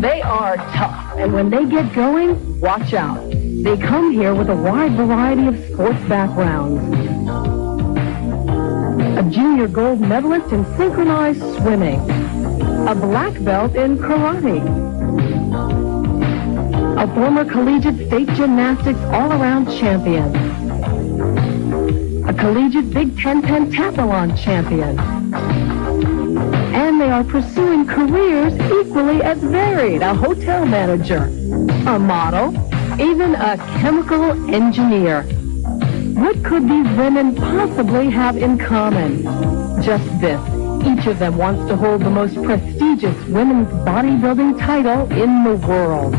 They are tough, and when they get going, watch out. They come here with a wide variety of sports backgrounds. A junior gold medalist in synchronized swimming. A black belt in karate. A former collegiate state gymnastics all-around champion. A collegiate Big Ten pentathlon champion. And they are pursuing careers equally as varied. A hotel manager, a model, even a chemical engineer. What could these women possibly have in common? Just this. Each of them wants to hold the most prestigious women's bodybuilding title in the world.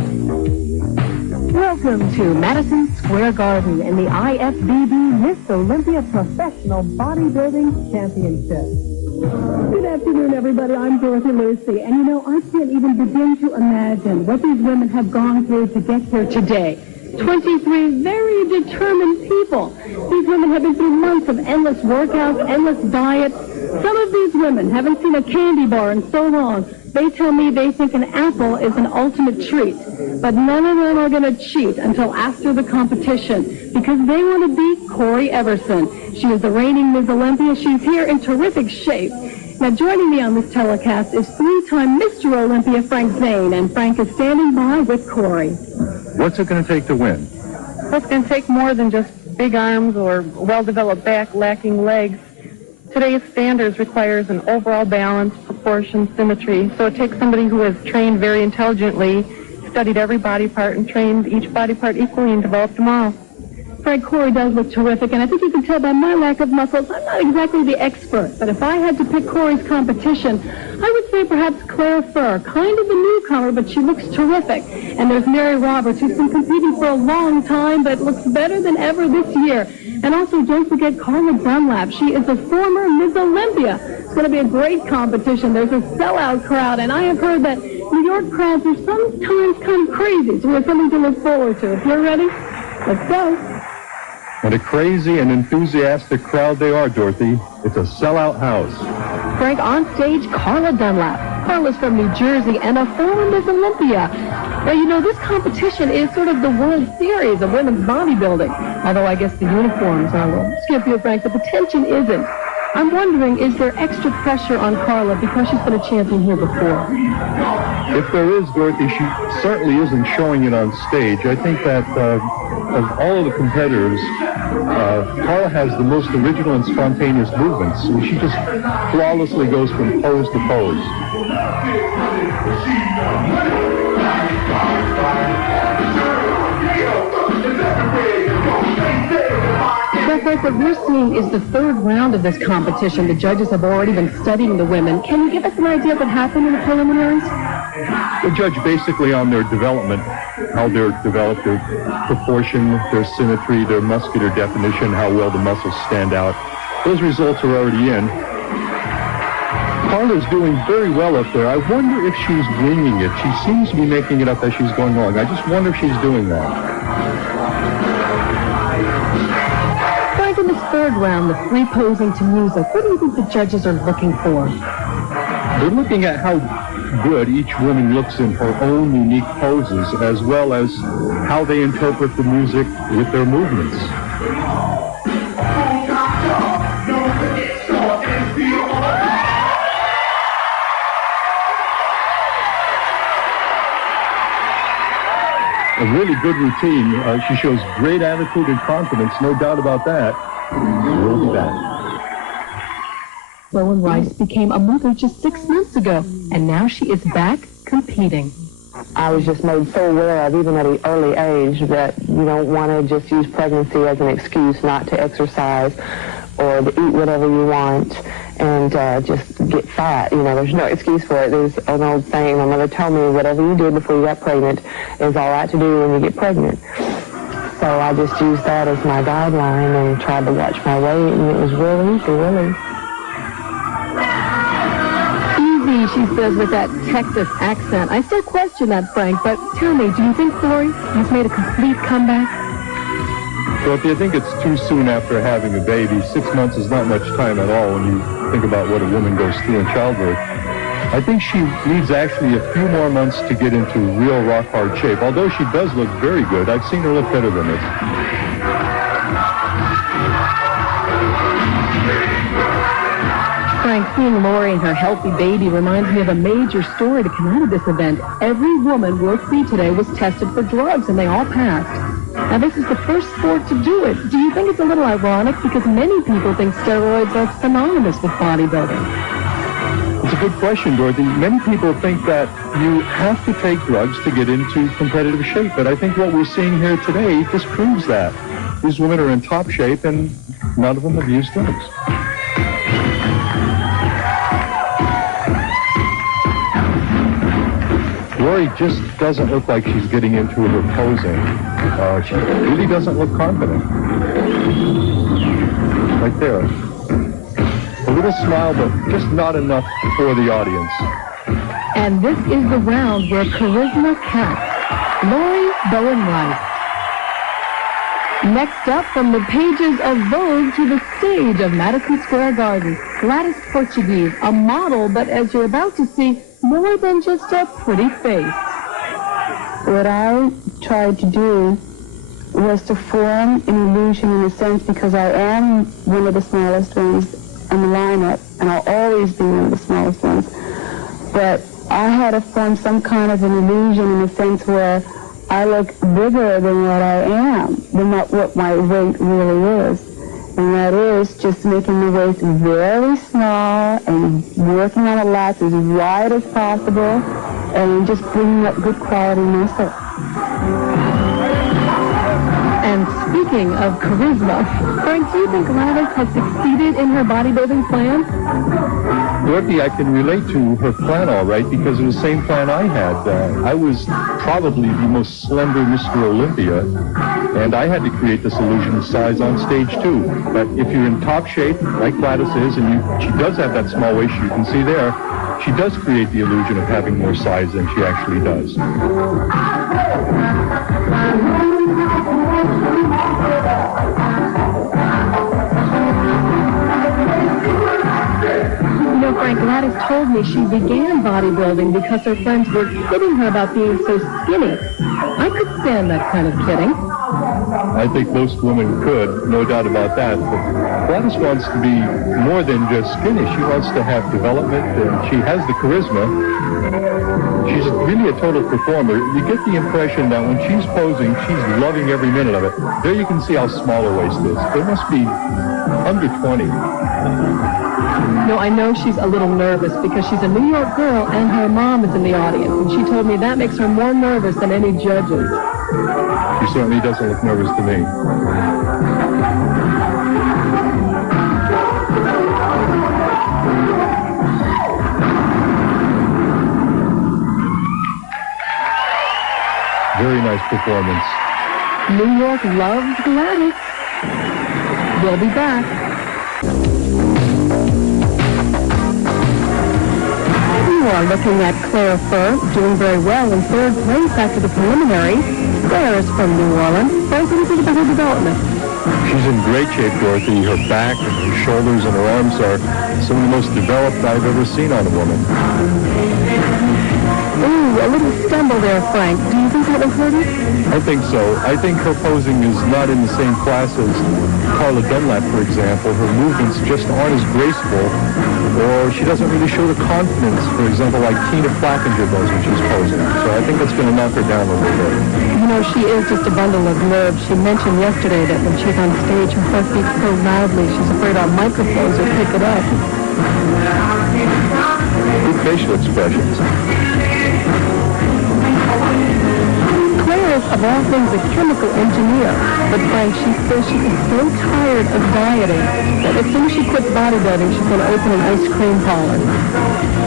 Welcome to Madison Square Garden in the IFBB Miss Olympia Professional Bodybuilding Championship. Good afternoon, everybody. I'm Dorothy Lucy, and you know, I can't even begin to imagine what these women have gone through to get here today. 23 very determined people. These women have been through months of endless workouts, endless diets. Some of these women haven't seen a candy bar in so long. They tell me they think an apple is an ultimate treat. But none of them are going to cheat until after the competition because they want to beat Corey Everson. She is the reigning Ms. Olympia. She's here in terrific shape. Now, joining me on this telecast is three-time Mr. Olympia, Frank Zane, and Frank is standing by with Corey. What's it going to take to win? It's going to take more than just big arms or well-developed back lacking legs. Today's standards requires an overall balance, proportion, symmetry. So it takes somebody who has trained very intelligently, studied every body part, and trained each body part equally and developed them all. Frank, Corey does look terrific, and I think you can tell by my lack of muscles, I'm not exactly the expert. But if I had to pick Corey's competition, I would say perhaps Claire Furr, kind of a newcomer, but she looks terrific. And there's Mary Roberts, who's been competing for a long time, but looks better than ever this year. And also, don't forget Carla Dunlap. She is a former Ms. Olympia. It's going to be a great competition. There's a sellout crowd, and I have heard that New York crowds are sometimes kind of crazy, so we have something to look forward to. If you're ready, let's go. What a crazy and enthusiastic crowd they are, Dorothy. It's a sellout house. Frank, on stage, Carla Dunlap. Carla's from New Jersey and a former Miss Olympia. Now, you know, this competition is sort of the World Series of women's bodybuilding. Although I guess the uniforms are a little skip here, Frank, but the tension isn't. I'm wondering, is there extra pressure on Carla because she's been a champion here before? If there is, Dorothy, she certainly isn't showing it on stage. I think that of all of the competitors, Carla has the most original and spontaneous movements. And she just flawlessly goes from pose to pose. So, Frank, what we're seeing is the third round of this competition. The judges have already been studying the women. Can you give us an idea of what happened in the preliminaries? They judge basically on their development, how they're developed, their proportion, their symmetry, their muscular definition, how well the muscles stand out. Those results are already in. Carla's doing very well up there. I wonder if she's winging it. She seems to be making it up as she's going along. I just wonder if she's doing that. Frank, in this third round, the free posing to music, what do you think the judges are looking for? They're looking at how good each woman looks in her own unique poses, as well as how they interpret the music with their movements. A really good routine. She shows great attitude and confidence, no doubt about that. We'll be back. Rowan Rice became a mother just 6 months ago, and now she is back competing. I was just made so aware of, even at an early age, that you don't want to just use pregnancy as an excuse not to exercise or to eat whatever you want and just get fat. You know, there's no excuse for it. There's an old saying my mother told me, whatever you did before you got pregnant is all right to do when you get pregnant. So I just used that as my guideline and tried to watch my weight, and it was real easy, really. Easy, she says with that Texas accent. I still question that, Frank, but tell me, do you think Corey has made a complete comeback? Dorothy, I think it's too soon after having a baby. 6 months is not much time at all when you think about what a woman goes through in childbirth. I think she needs actually a few more months to get into real rock-hard shape, although she does look very good. I've seen her look better than this. Frank, seeing Lori and her healthy baby reminds me of a major story to come out of this event. Every woman we'll see today was tested for drugs, and they all passed. Now, this is the first sport to do it. Do you think it's a little ironic? Because many people think steroids are synonymous with bodybuilding. It's a good question, Dorothy. Many people think that you have to take drugs to get into competitive shape, but I think what we're seeing here today just proves that. These women are in top shape, and none of them have used drugs. Lori just doesn't look like she's getting into her posing. She really doesn't look confident. Right there. A little smile, but just not enough for the audience. And this is the round where charisma counts. Lori Bowen-Rice. Next up, from the pages of Vogue to the stage of Madison Square Garden, Gladys Portuguese, a model, but as you're about to see, more than just a pretty face. What I tried to do was to form an illusion in a sense, because I am one of the smallest ones in the lineup, and I'll always be one of the smallest ones. But I had to form some kind of an illusion in a sense where I look bigger than what I am, than what my weight really is. And that is just making the waist very small and working on the lats as wide as possible and just bringing up good quality muscle. And speaking of charisma, Frank, do you think Gladys has succeeded in her bodybuilding plan? Dorothy, I can relate to her plan all right, because it was the same plan I had. I was probably the most slender Mr. Olympia, and I had to create this illusion of size on stage too. But if you're in top shape, like Gladys is, and she does have that small waist you can see there, she does create the illusion of having more size than she actually does. Frank, Gladys told me she began bodybuilding because her friends were kidding her about being so skinny. I could stand that kind of kidding. I think most women could, no doubt about that. But Gladys wants to be more than just skinny. She wants to have development, and she has the charisma. She's really a total performer. You get the impression that when she's posing, she's loving every minute of it. There you can see how small her waist is. There must be under 20. No, I know she's a little nervous because she's a New York girl and her mom is in the audience. And she told me that makes her more nervous than any judges. She certainly doesn't look nervous to me. Very nice performance. New York loves Gladys. We'll be back. You are looking at Claire Furr, doing very well in third place after the preliminary. Claire is from New Orleans. Frank, what do you think about her development? She's in great shape, Dorothy. Her back and her shoulders and her arms are some of the most developed I've ever seen on a woman. Ooh, a little stumble there, Frank. Do you think that will hurt her? I think so. I think her posing is not in the same class as Carla Dunlap, for example. Her movements just aren't as graceful, or she doesn't really show the confidence, for example, like Tina Flackinger does when she's posing. So I think that's going to knock her down a little bit. You know, she is just a bundle of nerves. She mentioned yesterday that when she's on stage, her heart beats so loudly, she's afraid our microphones will pick it up. Good facial expressions. Claire is, of all things, a chemical engineer. But Frank, she says she is so tired of dieting that as soon as she quits bodybuilding, she's going to open an ice cream parlor.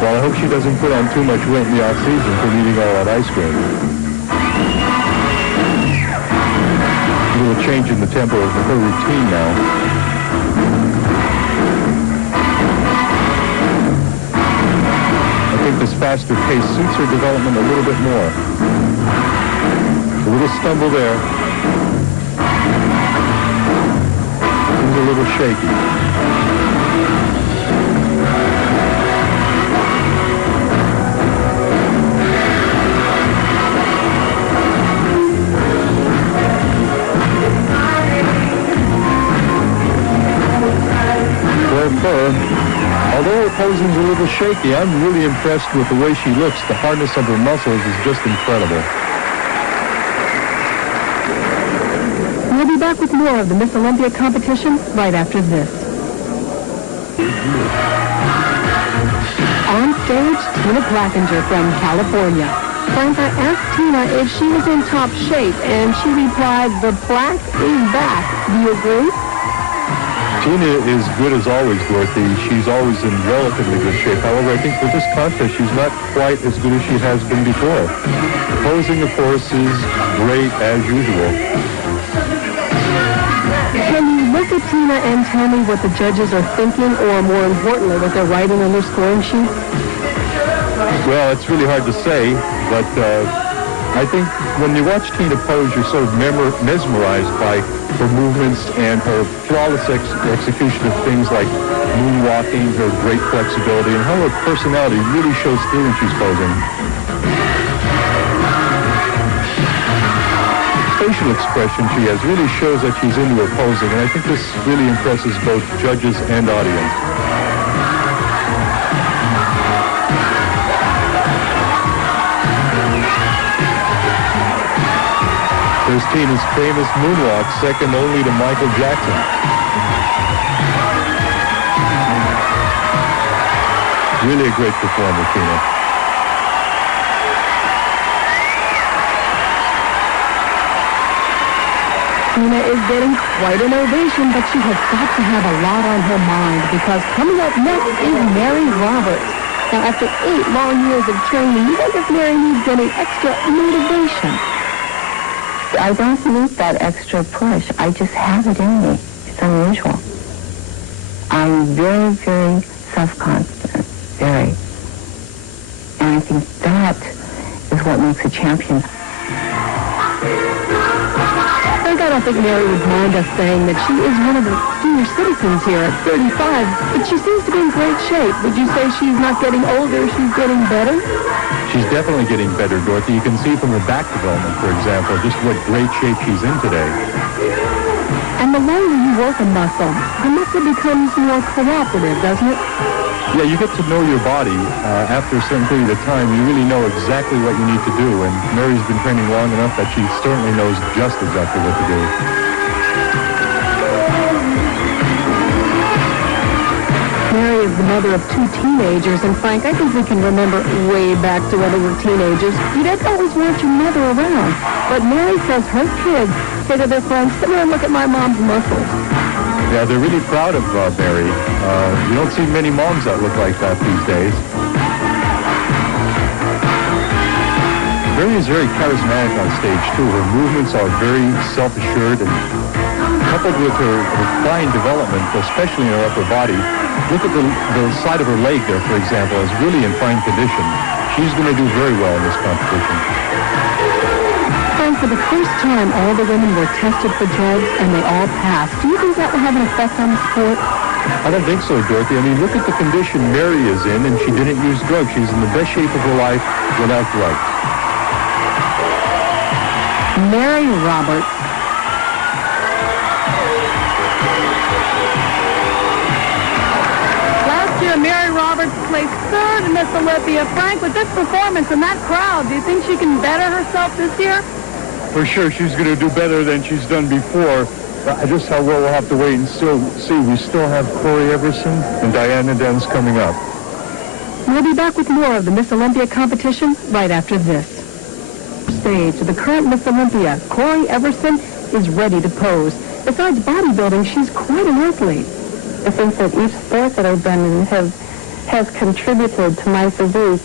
Well, I hope she doesn't put on too much weight in the off-season for eating all that ice cream. A little change in the tempo of her routine now. I think this faster pace suits her development a little bit more. A little stumble there. Seems a little shaky. prefer. Although her posing's a little shaky, I'm really impressed with the way she looks. The hardness of her muscles is just incredible. We'll be back with more of the Miss Olympia competition right after this. On stage, Tina Blackinger from California. Frank, I asked Tina if she was in top shape, and she replied, "The black is back." Do you agree? Tina is good as always, Dorothy. She's always in relatively good shape. However, I think for this contest, she's not quite as good as she has been before. Posing, of course, is great as usual. Can you look at Tina and tell me what the judges are thinking, or more importantly, what they're writing on their scoring sheet? Well, it's really hard to say, but I think when you watch Tina pose, you're sort of mesmerized by her movements and her flawless execution of things like moonwalking, her great flexibility, and how her personality really shows through when she's posing. Facial expression she has really shows that she's into her posing, and I think this really impresses both judges and audience. There's Tina's famous moonwalk, second only to Michael Jackson. Really a great performer, Tina. Tina is getting quite an ovation, but she has got to have a lot on her mind, because coming up next is Mary Roberts. Now, after 8 long years of training, you wonder if Mary needs any extra motivation. I don't need that extra push. I just have it in me. It's unusual. I'm very, very self-confident. Very. And I think that is what makes a champion. I don't think Mary would mind us saying that she is one of the senior citizens here at 35, but she seems to be in great shape. Would you say she's not getting older, she's getting better? She's definitely getting better, Dorothy. You can see from her back development, for example, just what great shape she's in today. And the longer you work a muscle, the muscle becomes more cooperative, doesn't it? Yeah, you get to know your body. After a certain period of time, you really know exactly what you need to do, and Mary's been training long enough that she certainly knows just exactly what to do. Mary is the mother of 2 teenagers, and Frank, I think we can remember way back to when we were teenagers. You didn't always want your mother around, but Mary says her kids say to their friends, "Come here and look at my mom's muscles." Yeah, they're really proud of Mary. You don't see many moms that look like that these days. Mary is very charismatic on stage, too. Her movements are very self-assured, and coupled with her fine development, especially in her upper body, look at the side of her leg there, for example, is really in fine condition. She's going to do very well in this competition. Frank, for the first time, all the women were tested for drugs, and they all passed. Do you think that will have an effect on the sport? I don't think so, Dorothy. I mean, look at the condition Mary is in, and she didn't use drugs. She's in the best shape of her life without drugs. Mary Roberts. Last year, Mary Roberts placed 3rd in Miss Olympia. Frank, with this performance and that crowd, do you think she can better herself this year? For sure, she's going to do better than she's done before. Just how well we'll have to wait and still see. We still have Corey Everson and Diana Dens coming up. We'll be back with more of the Miss Olympia competition right after this. Stage, the current Miss Olympia, Corey Everson, is ready to pose. Besides bodybuilding, she's quite an athlete. I think that each sport that I've been in has contributed to my physique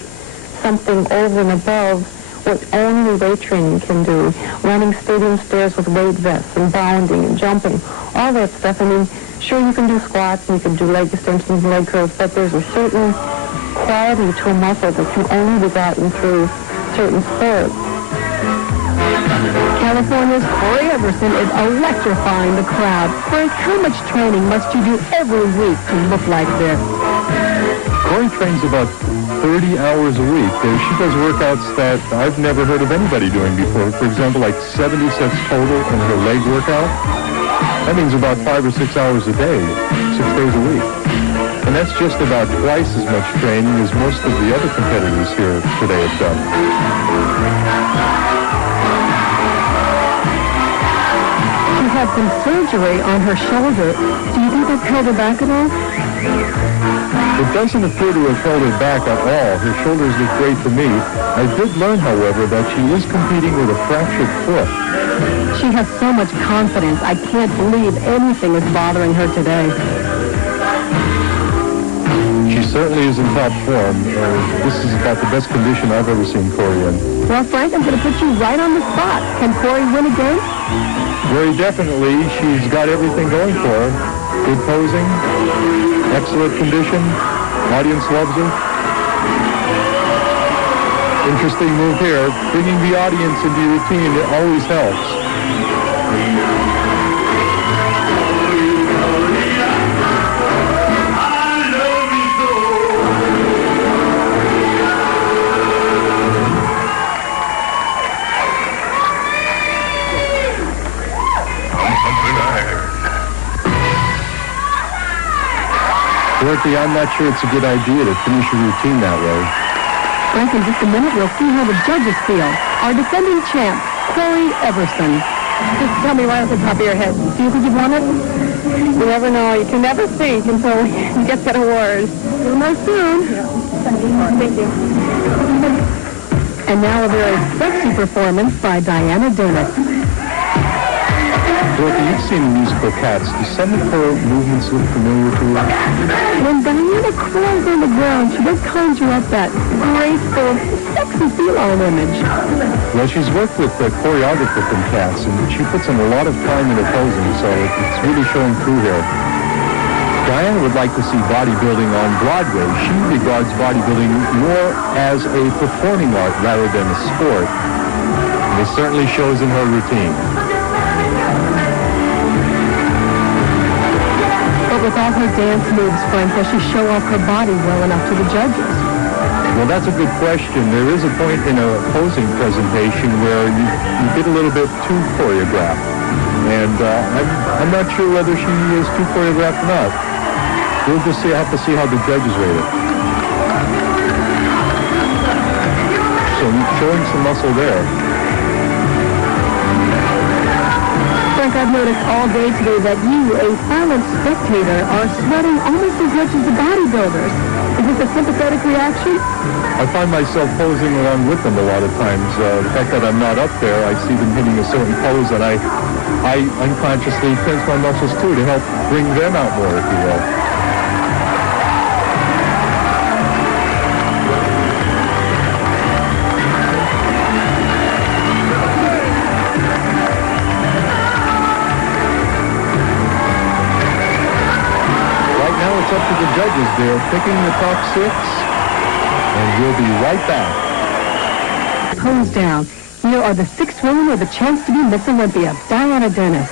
something over and above what only weight training can do. Running stadium stairs with weight vests and bounding and jumping, all that stuff. I mean, sure, you can do squats and you can do leg extensions and leg curls, but there's a certain quality to a muscle that can only be gotten through certain sports. California's Corey Everson is electrifying the crowd. Frank, how much training must you do every week to look like this? Corey trains about 30 hours a week. She does workouts that I've never heard of anybody doing before. For example, like 70 sets total in her leg workout. That means about 5 or 6 hours a day, 6 days a week. And that's just about twice as much training as most of the other competitors here today have done. She had some surgery on her shoulder. Do you think that's held her back at all? It doesn't appear to have held her back at all. Her shoulders look great to me. I did learn, however, that she is competing with a fractured foot. She has so much confidence. I can't believe anything is bothering her today. She certainly is in top form. This is about the best condition I've ever seen Corey in. Well, Frank, I'm going to put you right on the spot. Can Corey win again? Very definitely. She's got everything going for her. Good posing, excellent condition, audience loves her. Interesting move here. Bringing the audience into your routine, it always helps. Dorothy, I'm not sure it's a good idea to finish your routine that way. Frank, in just a minute, we'll see how the judges feel. Our defending champ, Corey Everson. Just tell me right off the top of your head. Do you think you've won it? You never know. You can never think until you get that award. You'll know soon. Thank you. And now a very sexy performance by Diana Dennis. Dorothy, you've seen the musical Cats. Do some of her movements look familiar to you? When Diana crawls on the ground, she does conjure up that graceful, sexy feline image. Well, she's worked with the choreographer from Cats, and she puts in a lot of time in her posing, so it's really showing through here. Diana would like to see bodybuilding on Broadway. She regards bodybuilding more as a performing art rather than a sport. And it certainly shows in her routine. With all her dance moves, Frank, does she show off her body well enough to the judges? Well, that's a good question. There is a point in a posing presentation where you get a little bit too choreographed. And I'm not sure whether she is too choreographed or not. We'll just have to see how the judges rate it. So showing some muscle there. Frank, I've noticed all day today that you, a silent spectator, are sweating almost as much as the bodybuilders. Is this a sympathetic reaction? I find myself posing along with them a lot of times. The fact that I'm not up there, I see them hitting a certain pose, and I unconsciously tense my muscles too to help bring them out more, if you will. It's up to the judges. They're picking the top 6, and we'll be right back. Pose down. Here are the 6 women with a chance to be Miss Olympia. Diana Dennis.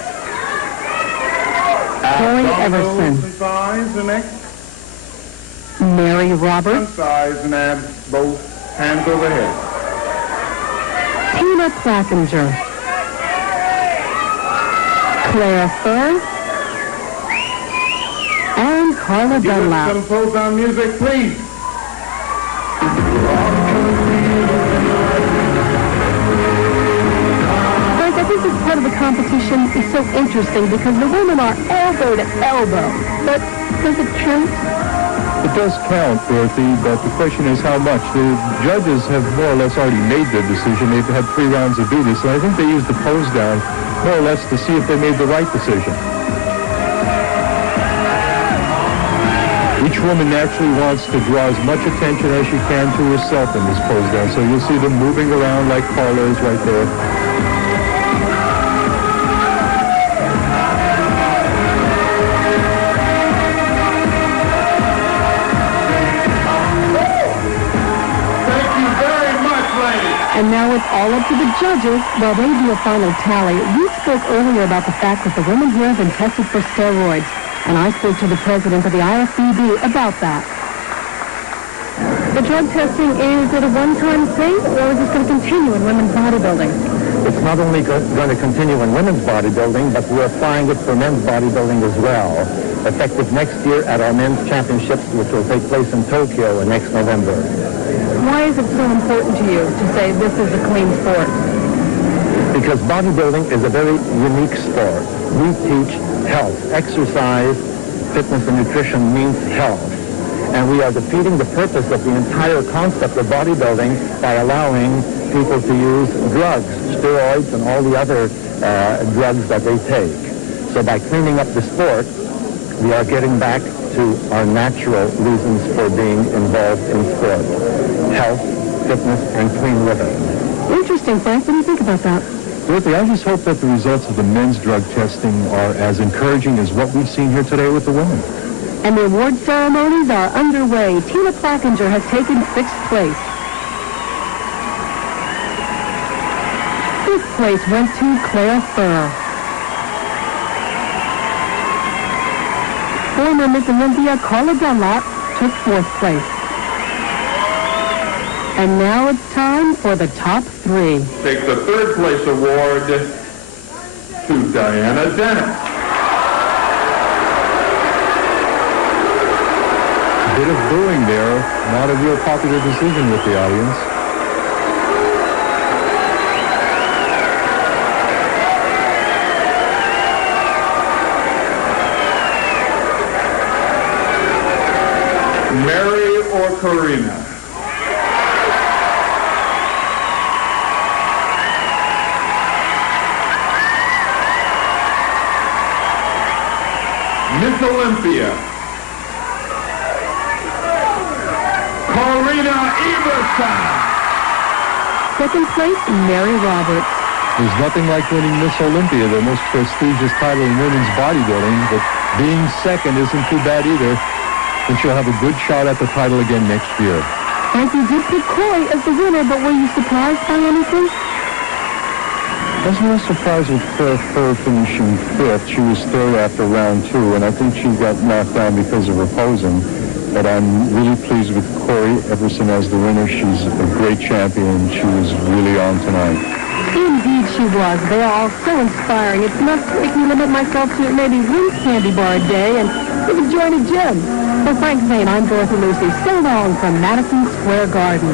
Corey Everson. Size and next. Mary Roberts. Size and add both hands overhead. Tina Plackinger. Claire Furr. And Carla Dunlap. Some pose down music, please. Frank, I think this part of the competition is so interesting because the women are elbow to elbow. But does it count? It does count, Dorothy, but the question is how much. The judges have more or less already made their decision. They've had 3 rounds to do this, and I think they used the pose down more or less to see if they made the right decision. Each woman naturally wants to draw as much attention as she can to herself in this pose down. So you'll see them moving around like Carla is right there. Thank you very much, ladies. And now it's all up to the judges while they do a final tally. We spoke earlier about the fact that the women here have been tested for steroids. And I spoke to the president of the IFBB about that. The drug testing, is it a one-time thing, or is this going to continue in women's bodybuilding? It's not only going to continue in women's bodybuilding, but we're applying it for men's bodybuilding as well, effective next year at our men's championships, which will take place in Tokyo next November. Why is it so important to you to say this is a clean sport? Because bodybuilding is a very unique sport. We teach health. Exercise, fitness, and nutrition means health. And we are defeating the purpose of the entire concept of bodybuilding by allowing people to use drugs, steroids, and all the other drugs that they take. So by cleaning up the sport, we are getting back to our natural reasons for being involved in sport. Health, fitness, and clean living. Interesting, Frank. What do you think about that? Dorothy, I just hope that the results of the men's drug testing are as encouraging as what we've seen here today with the women. And the award ceremonies are underway. Tina Plackinger has taken 6th place. 5th place went to Claire Furr. Former Miss Olympia Carla Dunlop took 4th place. And now it's time for the top 3. Take the 3rd place award to Diana Dennis. A bit of booing there, not a real popular decision with the audience. Mary or Karina? Miss Olympia, Karina Everson. 2nd place, Mary Roberts. There's nothing like winning Miss Olympia, the most prestigious title in women's bodybuilding, but being 2nd isn't too bad either. And she'll have a good shot at the title again next year. Frank, you did pick Corey as the winner, but were you surprised by anything? I was not surprised with Claire Furr finishing 5th. She was 3rd after round 2, and I think she got knocked down because of her posing. But I'm really pleased with Corey Everson as the winner. She's a great champion. She was really on tonight. Indeed she was. They are all so inspiring. It's enough to make me limit myself to maybe one candy bar a day and even join a gym. For Frank Zane, I'm Dorothy Lucy. So long from Madison Square Garden.